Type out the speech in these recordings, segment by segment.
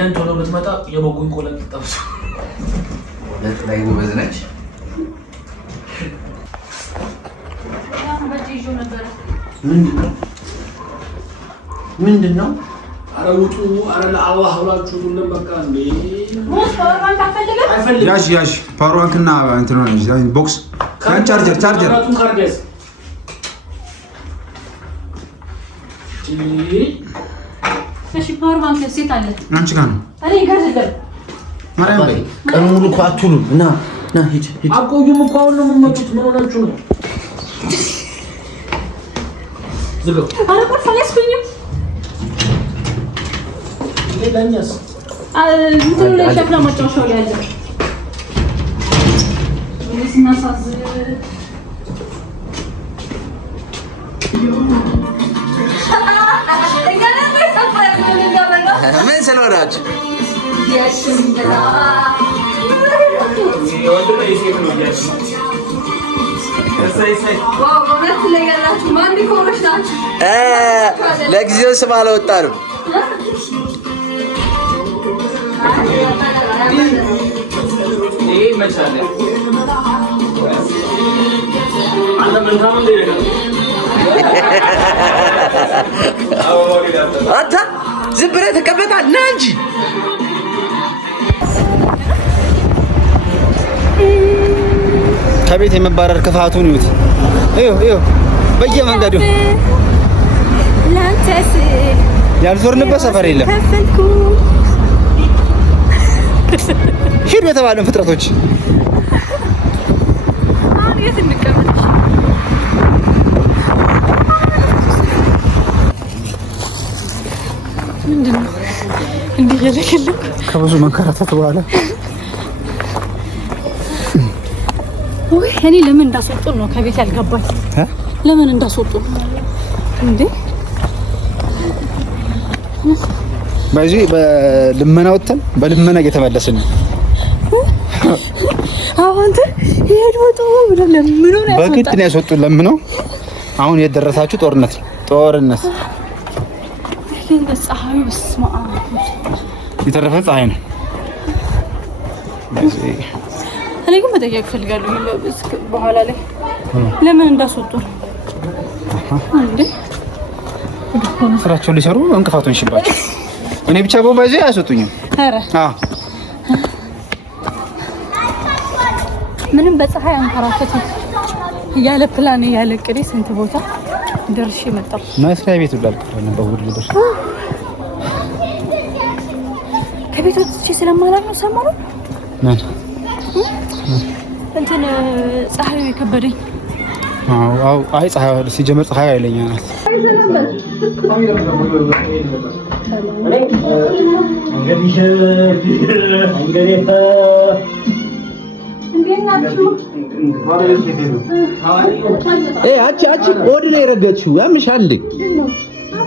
ኤደን ቶሎ ብትመጣ የበጉን ቆለጥ ተጠብሶ ለጥላይ ጎበዝ ነች። ምንድነው? ኧረ ውጡ! ኧረ ለአላህ ብላችሁ ሁሉም በቃ እንዴ ያሽ ፓወርባንክና እንትን ነው ቦክስ ቻርጀር እሺ ፓወርባንክ ሴት አለ አንቺ ጋር ነው። እኔ ጋር አይደለም። ማርያም በይ ቀኑ ሙሉ እኮ አትውሉም። ና ሂድ አቆዩም እኮ አሁን ነው የምትመጡት። ምን ሆናችሁ ነው? ዝጋው። ኧረ ቆይ ፈለስኩኝም ለኛስ እንትን ላይ ሸክላ ማጫወቻው ላይ አለ። ወይስ እናሳዝ ምን ስለሆናችሁ ለጊዜው ስም አላወጣንም። አንተ ዝም ብለህ ተቀመጣለህ ና እንጂ ከቤት የመባረር ክፋቱን ይዩት። እዩ በየመንገዱ ላንተስ ያልዞርንበት ሰፈር የለም። ሂዱ የተባለን ፍጥረቶች የት እንቀመጥ? ምንድነው እንዴ ያለከልኩ ከብዙ መንከራተት በኋላ ወይ እኔ ለምን እንዳስወጡን ነው ከቤት ያልገባኝ? ለምን እንዳስወጡን እንዴ? በዚህ በልመና ወጥተን በልመና እየተመለስን ነው። አሁን ይሄድወጡ ብለን ምን ሆነ? በግድ ነው ያስወጡን ለምነው። አሁን የደረሳችሁ ጦርነት ፀሐዩ በስመ አብ የተረፈ ፀሐይ ነው። እኔ ግን መጠየቅ ፈልጋለሁ በኋላ ላይ ለምን እንዳስወጡን እንዴ? ስራቸውን ሊሰሩ እንቅፋቱን ሽባቸው እኔ ብቻ ቦምባይዜ አያስወጡኝም። ኧረ ምንም በፀሐይ አንከራተት ያለ ፕላን ያለ ቅዴ ስንት ቦታ ደርሼ መጣሁ። መስሪያ ቤቱ ላልቀረ ነው በሁሉ ልደርስ ከቤት ወጥቼ ስለማላር ነው ሰሞኑን እንትን ፀሐዩ የከበደኝ። አዎ አይ ፀሐይ ሲጀመር ፀሐይ አይለኛ ናት። አቺ ኦድ ነው የረገጥሽው ያምሻል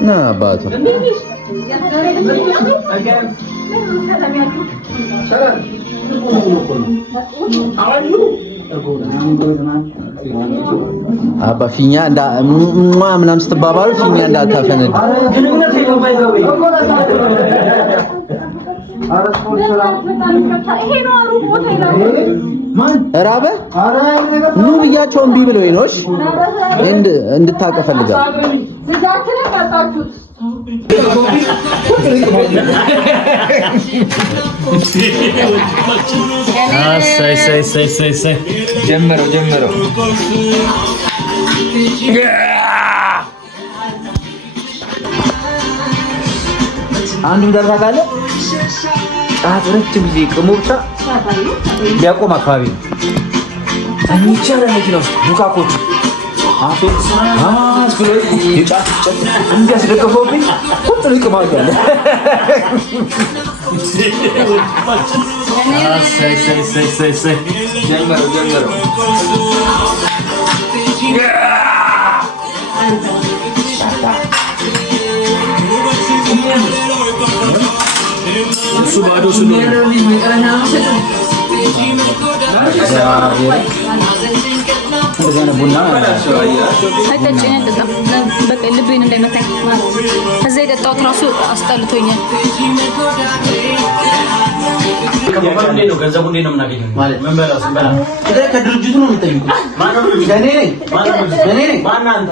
ና አባቱ አባ ፊኛ እንዳ ምናምን ስትባባሉ ፊኛ እንዳታፈነድ ራበ ኑ ብያቸው እምቢ ብለው ይኖሽ እንድታቀ ፈልጋለሁ። ሳይ ጀመረው አንዱም ደርሳ ካለ ጫት ረጅም ጊዜ ቅሞ ብቻ ሊያቆም አካባቢ ነው። አንቺራ መኪና ውስጥ ዱካኮቹ ብሎ የጫት ጨት እንዲያስደገፈውብኝ ቁጥሩ ይቅማል ያለ ሳይ ጀመረው Subado ቡና በቃ ልቤን እንዳይመታኝ ከዛ የጠጣሁት ራሱ አስጠልቶኛል። ገንዘቡ እንዴት ነው የምናገኘው? ማለት ምን በላው ስንበላ ከድርጅቱ ነው የምጠይቁት? ማን ነው? እኔ ነኝ። ማን አንተ?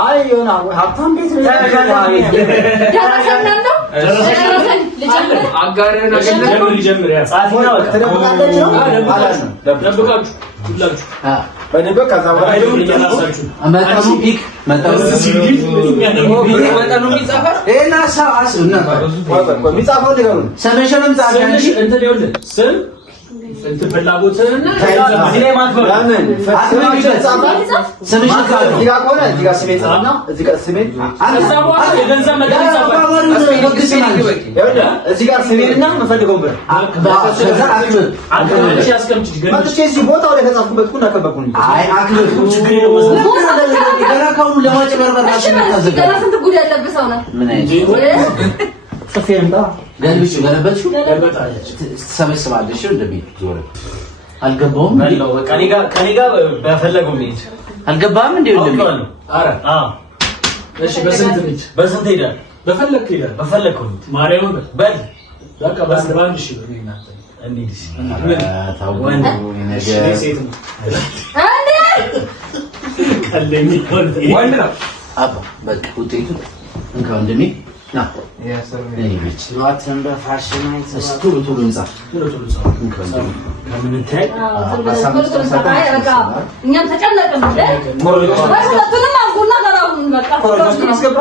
አይ የሆነ ሀብታም ቤት ነው በደበቅ ከዛ መጠኑ ፒክ መጠኑ የሚጻፈው እና የሚጻፈው ነገር ነው። ሰመሸንም ጻፈ እንጂ እንትን ይኸውልህ ስም እንትን ፍላጎትህና እዚህ ላይ ማክበር ለምን አስመሽ ጻፈ ስምሽ ካለ እዚህ ጋር ቆነ እዚህ ጋር ስሜት ጻፈና እዚህ ጋር ስሜት አንተ የገንዘብ መጠን ጻፈ እዚህ ጋር ስሜትና መፈልገው ብር ከዛ አክብር አንተ ያስቀምጥ ማለት እዚህ ቦታ ወደ ተጻፍኩበት ኩና ከበኩኝ አይ አክብር ችግር ነው መስሎኝ ገና ካሁን ለማጭበርበር ታዘጋ ገና ስንት ጉድ ያለብሰው ነው ምን አይነት ሶፊያንዳ ገልብሽ ገለበጥሽ ተሰበስባለሽ እንደሚል ዞር አልገባውም ነው በቃ ከኔ ጋር በፈለገው ነው አልገባም እንዴ እንደሚል አረ እሺ በስንት ሄዳል በፈለከው ማርያም በል በቃ በአንድ ሺህ ብር እናንተ እንዴት ታወን ነገር ሴት አንዴ ከለኝ ወንድ ነው አባ በቃ ውጤቱ እንኳን እንደሚ ና ያሰረኝ ነው በፋሽን አይተህ ቶሎ እንጻፍ ከምን ታይ እኛም ተጨነቅን ወረቱንም አንኩና ገራውን በቃ ኮረጆስ አስገባ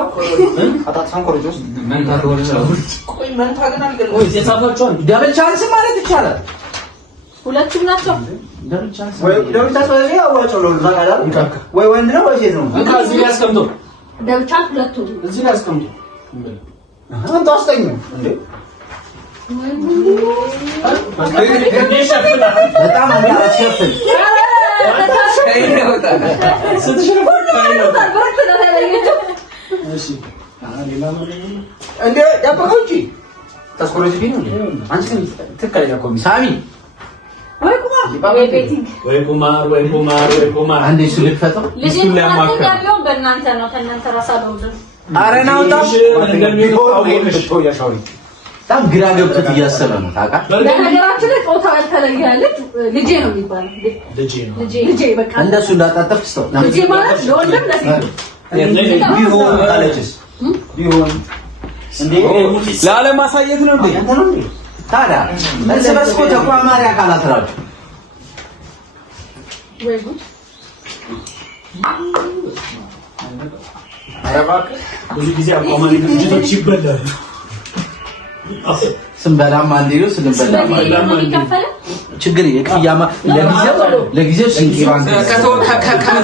አጣጣን ኮረጆስ ምን ታደርገው ቆይ ምን ታገናል ወይ የጻፋቸው ደብል ቻንስ ማለት ይቻላል ሁለቱም ናቸው ደብል ቻንስ ወይ ደብል ቻንስ ወይ አዋጭው ነው ዛጋዳ ወይ ወንድ ነው ወይ ሴት ነው እንካ እዚህ ያስቀምጡ ደብል ቻንስ ሁለቱም እዚህ ያስቀምጡ አንተ አስተኛ እንዴ በጣም አላሸፍን እሺ እንዴ ያባውጪ ታስቆረጂ ቢኑ አንቺ ትከለኛ ኮሚ ሳሚ ወይ ቁማር አንዴ ስልክ ፈተው ልጅ ያለው በእናንተ ነው ከእናንተ ራሳለው አረናውታ በጣም ግራ ገብቶት እያሰበ ነው ታውቃለህ። በነገራችን ላይ ጾታው ያልተለያለች ልጄ ነው የሚባለው ልጄ በቃ እንደሱ እንዳጣጠፍክ ስተው ልጄ ማለት ለወንድም ለሴት ቢሆን ካለችስ ቢሆን እንዴ ላለማሳየት ነው እንዴ ታዲያ እርስ በርስ እኮ ተቋማሪ አካላት ናቸው። ወይ ጉድ አረባክ ብዙ ጊዜ አቋማሪ ድርጅቶች ይበላሉ። ስንበላም አንዴ ነው ስንበላም ችግር የክያማ ለጊዜው ስንቂ ባንክ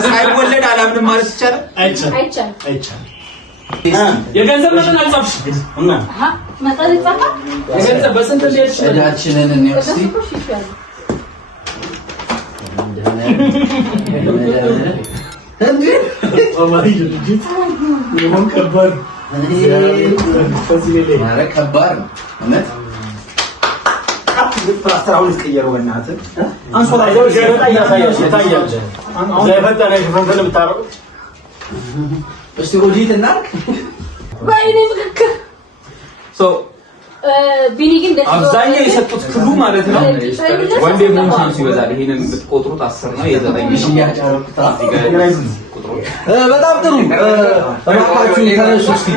ሳይወለድ አላምንም ማለት ይቻላል። አይቻልም። የገንዘብ መጠን አልጻፍሽ እና መጠን ይጻፋ የገንዘብ በስንት ሊሄድሽ እዳችንን እንወስድ እንዴ አማሪ ድርጅት ይሁን ከባድ ኧረ ከባድ ነው እውነት ፓስተራውን እስከየረው እናንተ አንሶላ ዘይፈጣ ያሳያችሁ ታያለሽ ዘይፈጣ ነው ፍንፍን የምታረቁት እስቲ ኦዲት እናርክ ባይኔ ምክክ ሶ ቢኒ ግን አብዛኛው የሰጡት ክሉ ማለት ነው ወንዴ ምን ቻንስ ይበዛል። ይሄንን ብትቆጥሩት 10 ነው የዘጠኝ ሺህ ያጫረኩት በጣም ጥሩ እባካችሁ ተነሱ እስቲ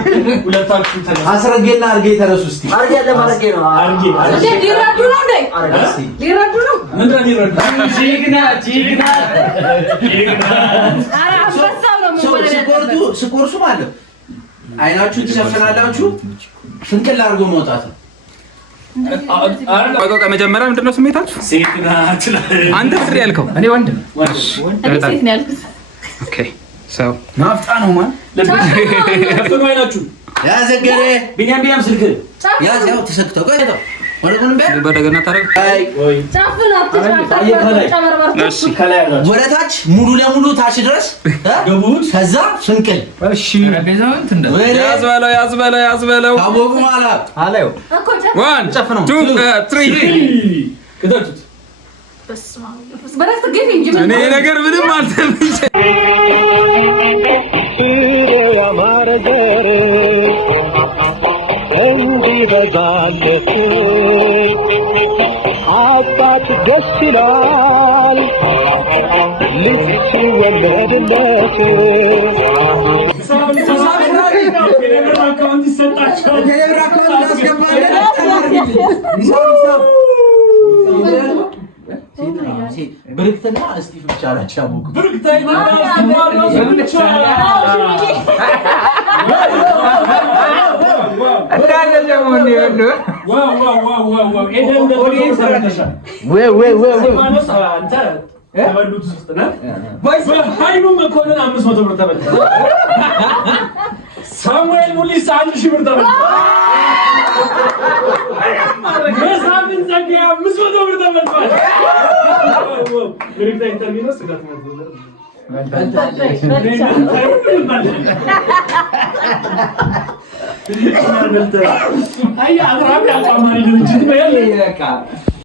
ሁለታችሁ ተነሱ አስረጌና አርጌ ተነሱ እስቲ አርጌ ለማርጌ ነው አርጌ ዲራዱ ነው እንዴ ዲራዱ ነው ምን ዲራዱ ጂግና አራ አፈሳው ነው ስቆርሱ ማለት አይናችሁ ትሸፈናላችሁ ፍንቅል አድርጎ መውጣት ነው። አቆቃ መጀመሪያ ምንድነው ስሜታችሁ? ሴት ናት። አንተ ፍሬ ያልከው እኔ ወንድ ሴት ነው ያልኩት። ኦኬ ሰው ናፍጣ ነው ማን ለምን አይናችሁ ያዘገረ ቢኒያም ስልክ ያዝ ያው ተሰክተው ቆይተው ወለቁን በደገና ታረግ አይ ወይ ጫፍናት ወለታች ሙሉ ለሙሉ ታች ድረስ ገቡት ከዛ ፍንቅል እሺ ረበዛውን እንደ ያዝበለው አቦቁ ማለት አለው 1 2 3 ከዳቱት በስማ በራስ ገፊ እንጂ እኔ ነገር ምንም አልተመቸ ፍቅር እንዲበዛለት አባት ደስ ይላል ልጅ ሲወለድለት ብርክትና እስጢፍ ብቻ ናቸው ያቦኩ ሳሙኤል ሙሊሳ 1000 ብር ተበልቷል። በሳምንት ጸጋ 500 ብር ተበልቷል። ግሪክ ኢንተርቪው ነው ስጋት ነው። አይ አብራም ያቋማሪ ድርጅት ነው ያለ